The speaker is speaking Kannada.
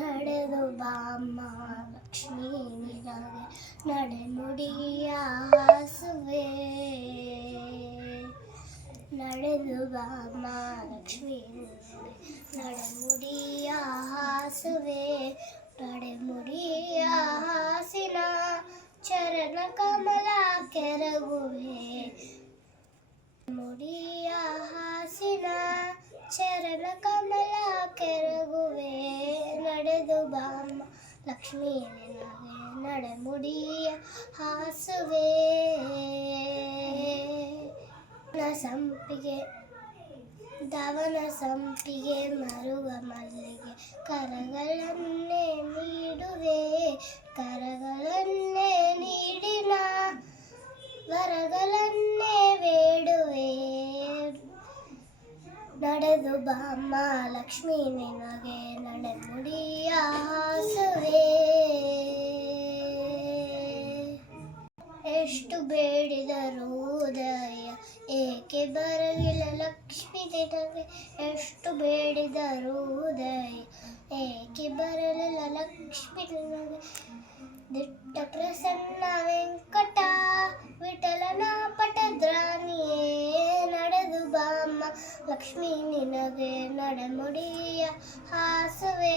ನಡೆದು ಬಾಮ್ಮ ಲಕ್ಷ್ಮೀ ನಿನಗೆ ನಡೆನುಡಿಯ ಹಾಸುವೆ. ನಡೆದು ಬಾಮ್ಮ ಲಕ್ಷ್ಮೀ ನಿನಗೆ ನಡೆನುಡಿಯ ಹಾಸುವೆ. ನಡೆನುಡಿಯ ಹಾಸಿನ ಚರಣ ಕಮಲ ಕೆರಗುವೆ. ಮುಡಿಯ ಹಾಸಿನ ಚರಣ ಕಮಲ ಕೆರಗುವೆ. ನಡೆದು ಬಾಮ್ಮ ಲಕ್ಷ್ಮೀ ನಿನಗೆ ನಡೆಮುಡಿಯ ಹಾಸುವೆ. ಸಂಪಿಗೆ ಧವನ ಸಂಪಿಗೆ ಮರುವ ಮಲ್ಲಿಗೆ ಕರಗಳನ್ನೇ ನೀಡುವೆ. ಕರಗಳನ್ನೇ ನೀಡಿನ ವರಗಳನ್ನೇ ಬೇಡುವೆ. ನಡೆದು ಬಾಮ್ಮ ಲಕ್ಷ್ಮೀ ನಿನಗೆ ನಡೆಮುಡಿಯ ಹಾಸುವೆ. ಎಷ್ಟು ಬೇಡಿದರು ಉದಯ ಏಕೆ ಬರಲಿಲ್ಲ ಲಕ್ಷ್ಮೀ ನಿನಗೆ. ಎಷ್ಟು ಬೇಡಿದರು ಉದಯ ಏಕೆ ಬರಲಿಲ್ಲ ಲಕ್ಷ್ಮೀ ನಿನಗೆ. ದಿಟ್ಟ ಪ್ರಸನ್ನ ವೆಂಕಟ ವಿಠಲನ ಪಟದ್ರಾಣಿಯೇ. ನಡೆದು ಬಾಮ್ಮ ಲಕ್ಷ್ಮೀ ನಿನಗೆ ನಡೆಮುಡಿಯ ಹಾಸುವೆ.